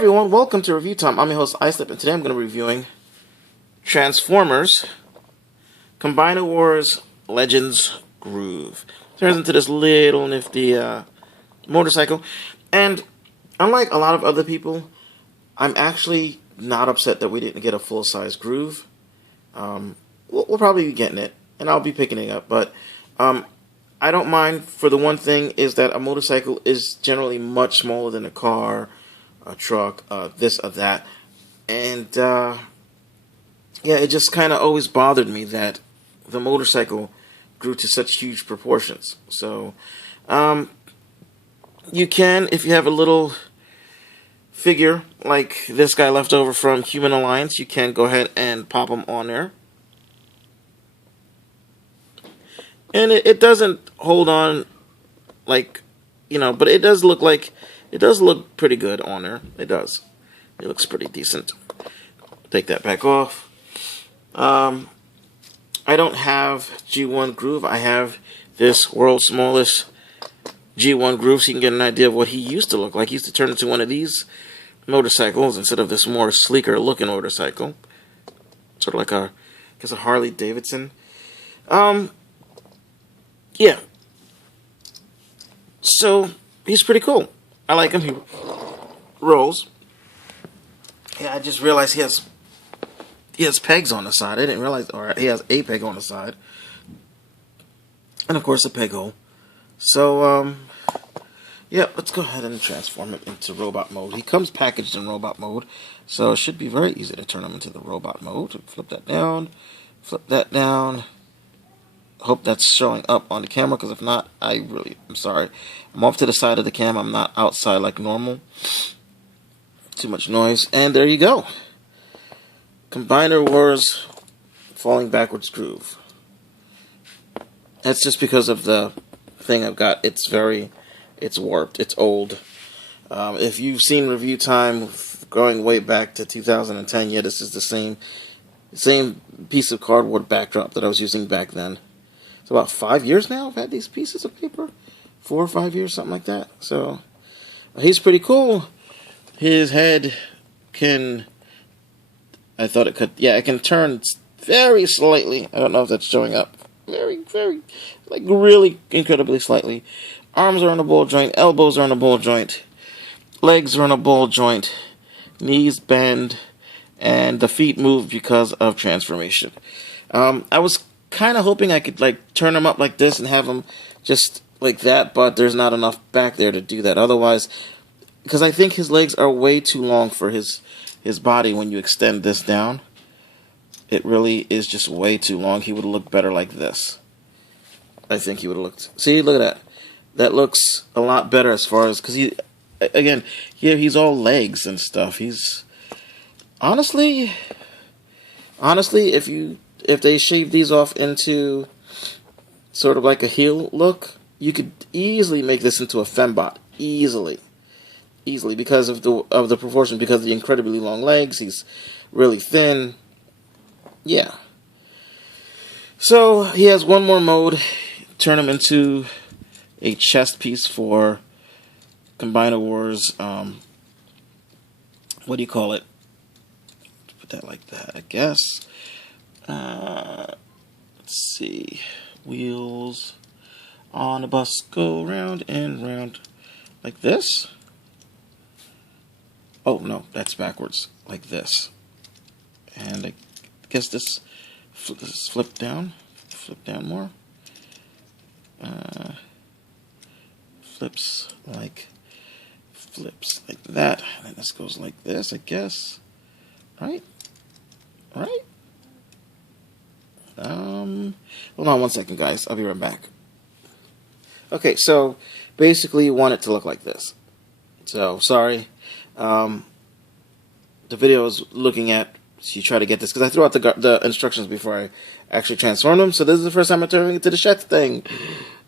everyone, welcome to Review Time. I'm your host Islip, and today I'm going to be reviewing Transformers Combiner Wars Legends Groove. Turns into this little nifty motorcycle, and unlike a lot of other people, I'm actually not upset that we didn't get a full-size Groove. We'll probably be getting it, and I'll be picking it up, but I don't mind. For the one thing is that a motorcycle is generally much smaller than a car, a truck, this or that, and yeah, it just kind of always bothered me that the motorcycle grew to such huge proportions. So you can, if you have a little figure like this guy left over from Human Alliance, you can go ahead and pop him on there. And it doesn't hold on like, but it does look pretty good on there. It does. It looks pretty decent. Take that back off. I don't have G1 Groove. I have this world's smallest G1 Groove, so you can get an idea of what he used to look like. He used to turn into one of these motorcycles instead of this more sleeker looking motorcycle. Sort of like a Harley Davidson. Yeah. So, he's pretty cool. I like him. He rolls. Yeah, I just realized he has pegs on the side. I didn't realize, or he has a peg on the side. And of course a peg hole. So, yeah, let's go ahead and transform him into robot mode. He comes packaged in robot mode, so it should be very easy to turn him into the robot mode. Flip that down. Flip that down. Hope that's showing up on the camera, because if not, I'm sorry. I'm off to the side of the cam. I'm not outside like normal. Too much noise. And there you go. Combiner Wars Falling Backwards Groove. That's just because of the thing I've got. It's warped. It's old. If you've seen Review Time going way back to 2010, yeah, this is the same piece of cardboard backdrop that I was using back then. It's about 5 years now I've had these pieces of paper. 4 or 5 years, something like that. So, he's pretty cool. His head can... it can turn very slightly. I don't know if that's showing up. Very, really incredibly slightly. Arms are on a ball joint. Elbows are on a ball joint. Legs are on a ball joint. Knees bend. And the feet move because of transformation. I was kind of hoping I could turn him up like this and have him just like that, but there's not enough back there to do that. Otherwise, because I think his legs are way too long for his body when you extend this down. It really is just way too long. He would have looked better like this. I think he would have looked... See, look at that. That looks a lot better as far as... Because he's all legs and stuff. He's... Honestly, if they shave these off into sort of like a heel look, you could easily make this into a fembot. Easily, because of the proportion, because of the incredibly long legs. He's really thin. Yeah. So he has one more mode. Turn him into a chest piece for Combiner Wars. What do you call it? Put that like that, I guess. Let's see. Wheels on a bus go round and round like this. Oh, no, that's backwards. Like this. And I guess this is flip down. Flip down more. Flips like that. And then this goes like this, I guess. Right? Hold on one second, guys. I'll be right back. Okay, so basically you want it to look like this. So, sorry. The video is looking at, so you try to get this, because I threw out the instructions before I actually transformed them, so this is the first time I'm turning into the Shet thing.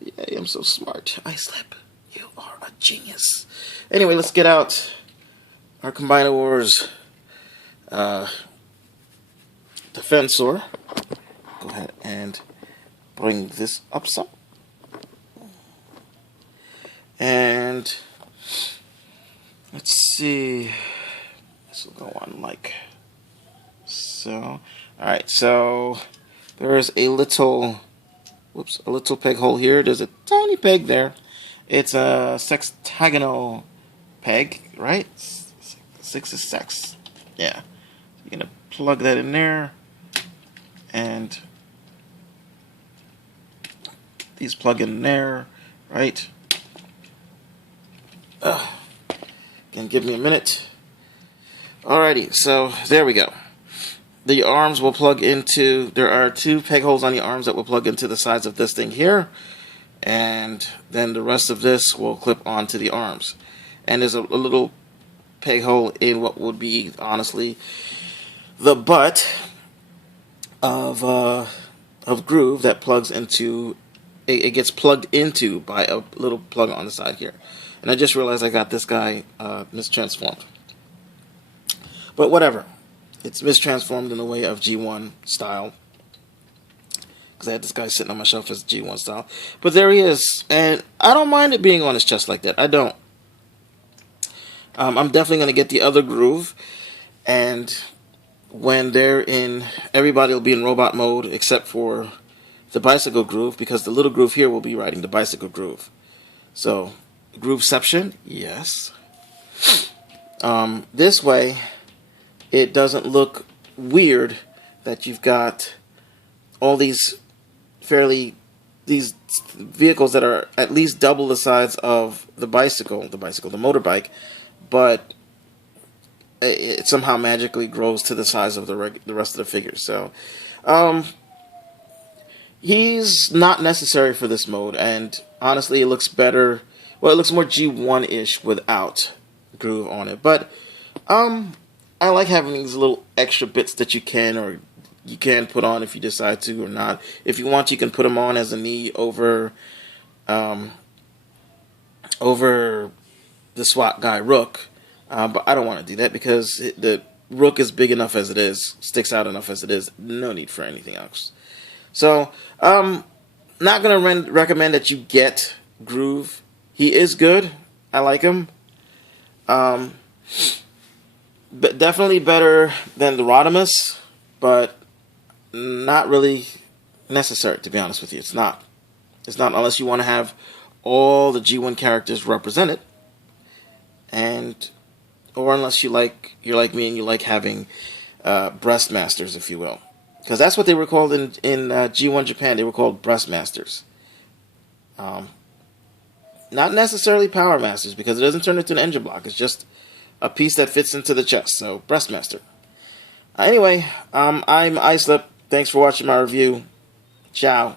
Yay, I'm so smart. Islip, you are a genius. Anyway, let's get out our Combiner Wars Defensor. Go ahead and bring this up some. And let's see. This will go on like so. Alright, so there's a little, whoops, a little peg hole here. There's a tiny peg there. It's a sextagonal peg, right? 6 is sex. Yeah. You're going to plug that in there. And these plug in there, right? Can give me a minute. Alrighty, so there we go. The arms will plug into, there are 2 peg holes on the arms that will plug into the sides of this thing here, and then the rest of this will clip onto the arms. And there's a little peg hole in what would be, honestly, the butt of Groove that plugs into, it gets plugged into by a little plug on the side here. And I just realized I got this guy mistransformed. But whatever. It's mistransformed in the way of G1 style. Because I had this guy sitting on my shelf as G1 style. But there he is. And I don't mind it being on his chest like that. I don't. I'm definitely going to get the other Groove. And when they're in, everybody will be in robot mode except for the bicycle Groove. Because the little Groove here will be riding the bicycle Groove. So, Grooveception, yes. This way, it doesn't look weird that you've got all these these vehicles that are at least double the size of the motorbike, but it somehow magically grows to the size of the rest of the figures. So, he's not necessary for this mode, and honestly, it looks better. Well, it looks more G1-ish without Groove on it, but I like having these little extra bits that you can put on if you decide to or not. If you want, you can put them on as a knee over over the SWAT guy Rook, but I don't want to do that because the Rook is big enough as it is, sticks out enough as it is. No need for anything else. So, not gonna recommend that you get Groove. He is good. I like him. But definitely better than the Rodimus, but not really necessary, to be honest with you. It's not. It's not unless you want to have all the G1 characters represented, or unless you're like me and you like having Breastmasters, if you will, because that's what they were called in G1 Japan. They were called Breastmasters. Not necessarily Power Masters, because it doesn't turn into an engine block. It's just a piece that fits into the chest. So, Breastmaster. Anyway, I'm Islip. Thanks for watching my review. Ciao.